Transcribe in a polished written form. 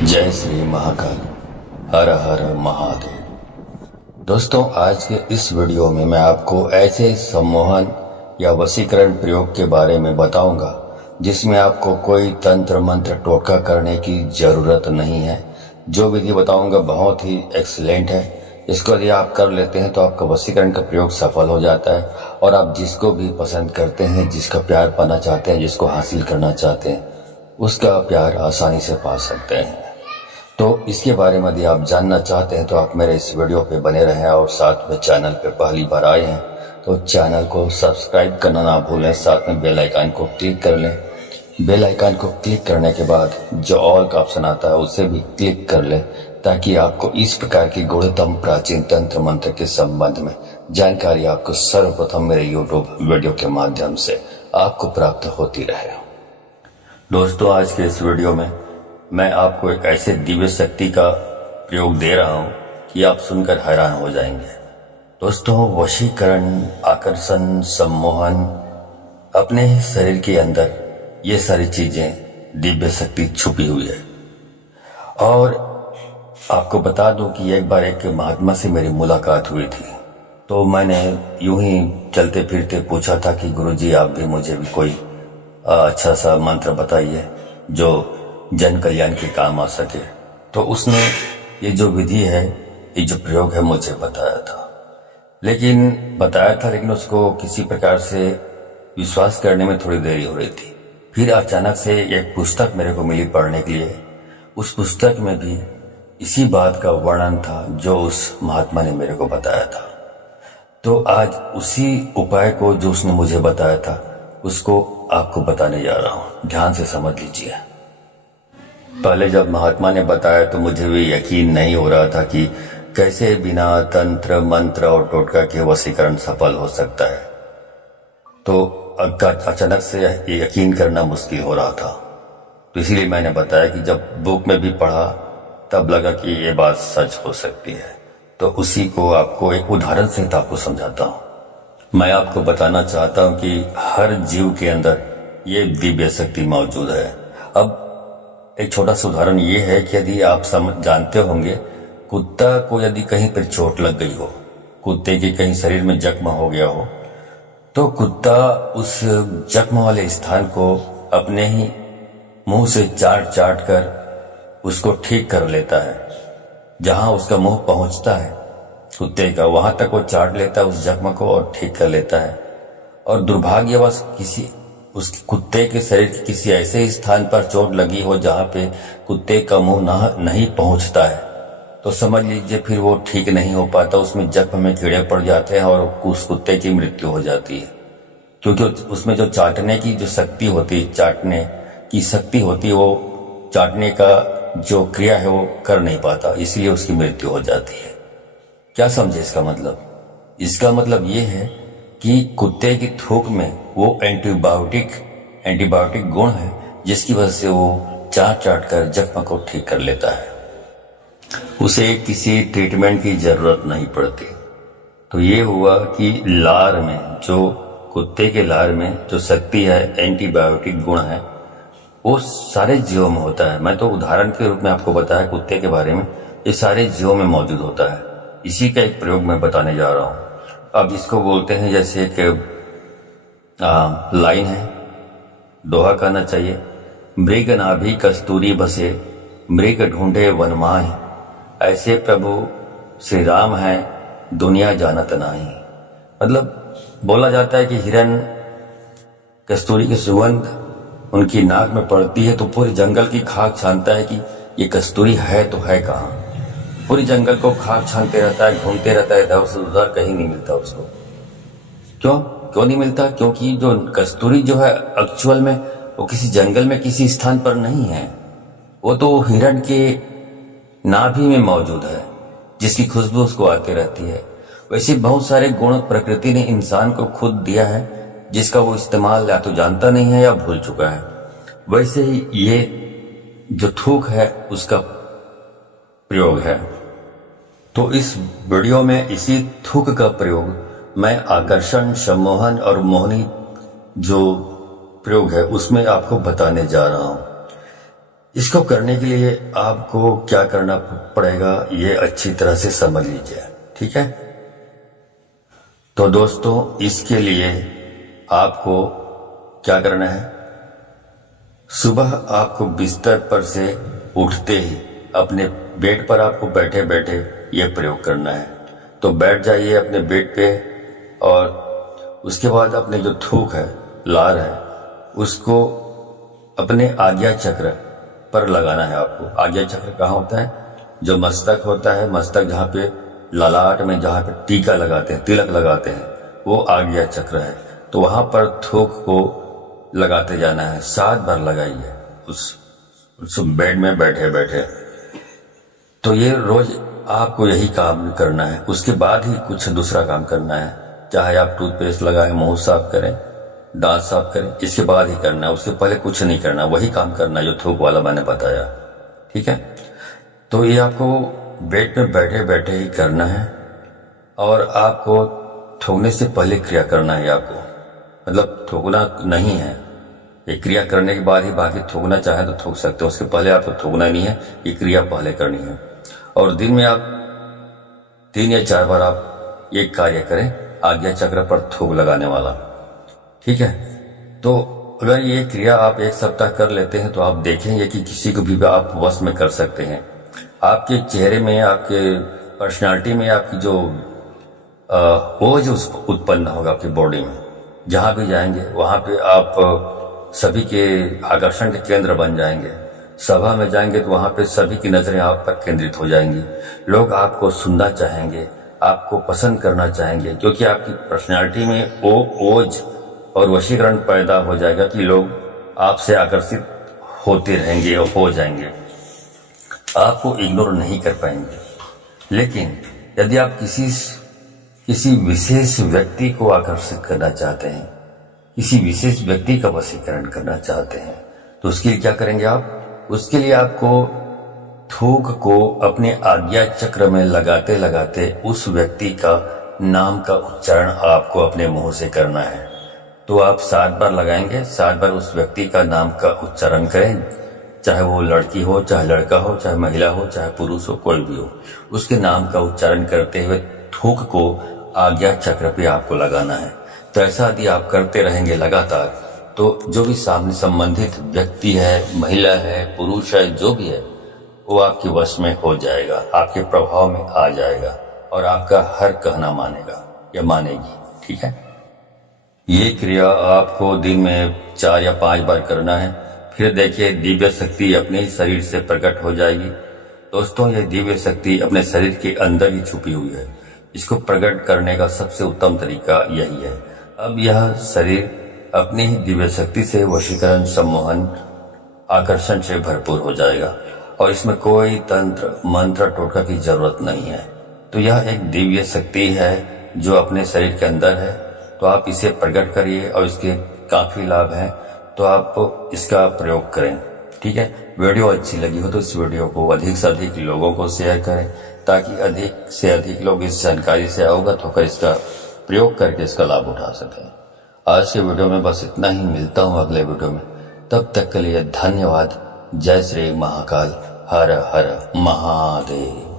जय श्री महाकाल। हर हर महादेव। दोस्तों, आज के इस वीडियो में मैं आपको ऐसे सम्मोहन या वशीकरण प्रयोग के बारे में बताऊंगा जिसमें आपको कोई तंत्र मंत्र टोटका करने की जरूरत नहीं है। जो विधि बताऊंगा बहुत ही एक्सीलेंट है। इसको यदि आप कर लेते हैं तो आपका वशीकरण का प्रयोग सफल हो जाता है और आप जिसको भी पसंद करते हैं, जिसका प्यार पाना चाहते हैं, जिसको हासिल करना चाहते हैं, उसका प्यार आसानी से पा सकते हैं। तो इसके बारे में यदि आप जानना चाहते हैं तो आप मेरे इस वीडियो पे बने रहें और साथ में चैनल पे पहली बार आए हैं तो चैनल को सब्सक्राइब करना ना भूलें, साथ में बेल आइकन को क्लिक कर लें। बेल आइकन को क्लिक करने के बाद जो ऑल का ऑप्शन आता है उसे भी क्लिक कर लें ताकि आपको इस प्रकार की गूढ़तम प्राचीन तंत्र मंत्र के संबंध में जानकारी आपको सर्वप्रथम मेरे यूट्यूब वीडियो के माध्यम से आपको प्राप्त होती रहे। दोस्तों, आज के इस वीडियो में मैं आपको एक ऐसे दिव्य शक्ति का प्रयोग दे रहा हूं कि आप सुनकर हैरान हो जाएंगे। दोस्तों, वशीकरण, आकर्षण, सम्मोहन, अपने शरीर के अंदर ये सारी चीजें दिव्य शक्ति छुपी हुई है। और आपको बता दूं कि एक बार एक महात्मा से मेरी मुलाकात हुई थी, तो मैंने यूं ही चलते फिरते पूछा था कि गुरुजी, आप भी मुझे भी कोई अच्छा सा मंत्र बताइए जो जन कल्याण के काम आ सके। तो उसने ये जो विधि है, ये जो प्रयोग है, मुझे बताया था, लेकिन उसको किसी प्रकार से विश्वास करने में थोड़ी देरी हो रही थी। फिर अचानक से एक पुस्तक मेरे को मिली पढ़ने के लिए। उस पुस्तक में भी इसी बात का वर्णन था जो उस महात्मा ने मेरे को बताया था। तो आज उसी उपाय को जो उसने मुझे बताया था उसको आपको बताने जा रहा हूं। ध्यान से समझ लीजिए। पहले जब महात्मा ने बताया तो मुझे भी यकीन नहीं हो रहा था कि कैसे बिना तंत्र मंत्र और टोटका के वशीकरण सफल हो सकता है। तो अचानक से यकीन करना मुश्किल हो रहा था। तो इसीलिए मैंने बताया कि जब बुक में भी पढ़ा तब लगा कि ये बात सच हो सकती है। तो उसी को आपको एक उदाहरण से आपको समझाता हूं। मैं आपको बताना चाहता हूं कि हर जीव के अंदर ये दिव्य शक्ति मौजूद है। अब एक छोटा सा उदाहरण ये है कि यदि आप जानते होंगे, कुत्ता को यदि कहीं पर चोट लग गई हो, कुत्ते के कहीं शरीर में जख्म हो गया हो, तो कुत्ता उस जख्म वाले स्थान को अपने ही मुंह से चाट चाट कर उसको ठीक कर लेता है। जहां उसका मुंह पहुंचता है कुत्ते का, वहां तक वो चाट लेता है उस जख्म को और ठीक कर लेता है। और दुर्भाग्यवश उस कुत्ते के शरीर के किसी ऐसे स्थान पर चोट लगी हो जहां पे कुत्ते का मुंह नहीं पहुंचता है, तो समझ लीजिए फिर वो ठीक नहीं हो पाता। उसमें जख्म में कीड़े पड़ जाते हैं और उस कुत्ते की मृत्यु हो जाती है, क्योंकि उसमें जो चाटने की जो शक्ति होती है, चाटने की शक्ति होती है, वो चाटने का जो क्रिया है वो कर नहीं पाता, इसलिए उसकी मृत्यु हो जाती है। क्या समझे इसका मतलब? इसका मतलब ये है कि कुत्ते की थूक में वो एंटीबायोटिक गुण है जिसकी वजह से वो चाट चाट कर जख्म को ठीक कर लेता है। उसे किसी ट्रीटमेंट की जरूरत नहीं पड़ती। तो ये हुआ कि लार में, जो कुत्ते के लार में जो शक्ति है, एंटीबायोटिक गुण है, वो सारे जीवों में होता है। मैं तो उदाहरण के रूप में आपको बताया कुत्ते के बारे में, ये सारे जीवों में मौजूद होता है। इसी का एक प्रयोग मैं बताने जा रहा हूं। अब इसको बोलते हैं, जैसे एक लाइन है, दोहा कहना चाहिए, मृग नाभि कस्तूरी बसे, मृग ढूंढे वन माहि, ऐसे प्रभु श्री राम है दुनिया जानत नाही। मतलब बोला जाता है कि हिरन कस्तूरी की सुगंध उनकी नाक में पड़ती है तो पूरे जंगल की खाक छानता है कि ये कस्तूरी है तो है कहाँ। पूरी जंगल को खाक छानते रहता है, घूमते रहता है, इधर से उधर, कहीं नहीं मिलता उसको। क्यों नहीं मिलता? क्योंकि जो कस्तूरी जो है एक्चुअल में वो किसी जंगल में किसी स्थान पर नहीं है, वो तो हिरण के नाभि में मौजूद है जिसकी खुशबू उसको आती रहती है। वैसे बहुत सारे गुण प्रकृति ने इंसान को खुद दिया है जिसका वो इस्तेमाल या तो जानता नहीं है या भूल चुका है। वैसे ही ये जो थूक है उसका प्रयोग है। तो इस वीडियो में इसी थूक का प्रयोग मैं आकर्षण, सम्मोहन और मोहनी जो प्रयोग है उसमें आपको बताने जा रहा हूं। इसको करने के लिए आपको क्या करना पड़ेगा ये अच्छी तरह से समझ लीजिए, ठीक है। तो दोस्तों, इसके लिए आपको क्या करना है, सुबह आपको बिस्तर पर से उठते ही अपने बेड पर आपको बैठे बैठे ये प्रयोग करना है। तो बैठ जाइए अपने बेड पे और उसके बाद अपने जो थूक है, लार है, उसको अपने आज्ञा चक्र पर लगाना है आपको। आज्ञा चक्र कहाँ होता है, जो मस्तक होता है, मस्तक जहाँ पे ललाट में जहाँ पे टीका लगाते हैं, तिलक लगाते हैं, वो आज्ञा चक्र है। तो वहां पर थूक को लगाते जाना है, 7 बार लगाइए उस बेड में बैठे बैठे। तो ये रोज आपको यही काम करना है। उसके बाद ही कुछ दूसरा काम करना है, चाहे आप टूथपेस्ट लगाएं, मुंह साफ करें, दांत साफ करें, इसके बाद ही करना है। उसके पहले कुछ नहीं करना, वही काम करना जो थूक वाला मैंने बताया, ठीक है। तो ये आपको बेड में बैठे बैठे ही करना है और आपको थूकने से पहले क्रिया करना है आपको, मतलब थूकना नहीं है। ये क्रिया करने के बाद ही बाकी थूकना चाहे तो थूक सकते हो, उसके पहले आपको थूकना नहीं है, ये क्रिया पहले करनी है। और दिन में आप 3 या 4 बार आप ये कार्य करें, आज्ञा चक्र पर थूक लगाने वाला, ठीक है। तो अगर ये क्रिया आप 1 सप्ताह कर लेते हैं तो आप देखेंगे कि किसी को भी आप वश में कर सकते हैं। आपके चेहरे में, आपके पर्सनालिटी में आपकी जो ओज उत्पन्न होगा आपकी बॉडी में, जहां भी जाएंगे वहां पे आप सभी के आकर्षण के केंद्र बन जाएंगे। सभा में जाएंगे तो वहां पे सभी की नजरें आप पर केंद्रित हो जाएंगी। लोग आपको सुनना चाहेंगे, आपको पसंद करना चाहेंगे, क्योंकि आपकी पर्सनालिटी में वो ओज और वशीकरण पैदा हो जाएगा कि लोग आपसे आकर्षित होते रहेंगे और हो जाएंगे, आपको इग्नोर नहीं कर पाएंगे। लेकिन यदि आप किसी विशेष व्यक्ति को आकर्षित करना चाहते हैं, किसी विशेष व्यक्ति का वशीकरण करना चाहते हैं, तो उसके लिए क्या करेंगे आप, उसके लिए आपको थूक को अपने आज्ञा चक्र में लगाते लगाते उस व्यक्ति का नाम का उच्चारण आपको अपने मुंह से करना है। तो आप 7 बार लगाएंगे, 7 बार उस व्यक्ति का नाम का उच्चारण करें, चाहे वो लड़की हो, चाहे लड़का हो, चाहे महिला हो, चाहे पुरुष हो, कोई भी हो, उसके नाम का उच्चारण करते हुए थूक को आज्ञा चक्र पे आपको लगाना है। तो ऐसा यदि आप करते रहेंगे लगातार, तो जो भी सामने संबंधित व्यक्ति है, महिला है, पुरुष है, जो भी है, वो आपके वश में हो जाएगा, आपके प्रभाव में आ जाएगा और आपका हर कहना मानेगा या मानेगी, ठीक है। ये क्रिया आपको दिन में 4 या 5 बार करना है। फिर देखिए दिव्य शक्ति अपने शरीर से प्रकट हो जाएगी। दोस्तों, ये दिव्य शक्ति अपने शरीर के अंदर ही छुपी हुई है। इसको प्रकट करने का सबसे उत्तम तरीका यही है। अब यह शरीर अपनी ही दिव्य शक्ति से वशीकरण, सम्मोहन, आकर्षण से भरपूर हो जाएगा और इसमें कोई तंत्र, मंत्र, टोटका की जरूरत नहीं है। तो यह एक दिव्य शक्ति है जो अपने शरीर के अंदर है। तो आप इसे प्रकट करिए और इसके काफी लाभ हैं, तो आप इसका प्रयोग करें, ठीक है। वीडियो अच्छी लगी हो तो इस वीडियो को अधिक से अधिक लोगों को शेयर करें, ताकि अधिक से अधिक लोग इस जानकारी से अवगत होकर इसका प्रयोग करके इसका लाभ उठा सकें। आज के वीडियो में बस इतना ही, मिलता हूं अगले वीडियो में। तब तक के लिए धन्यवाद। जय श्री महाकाल। हर हर महादेव।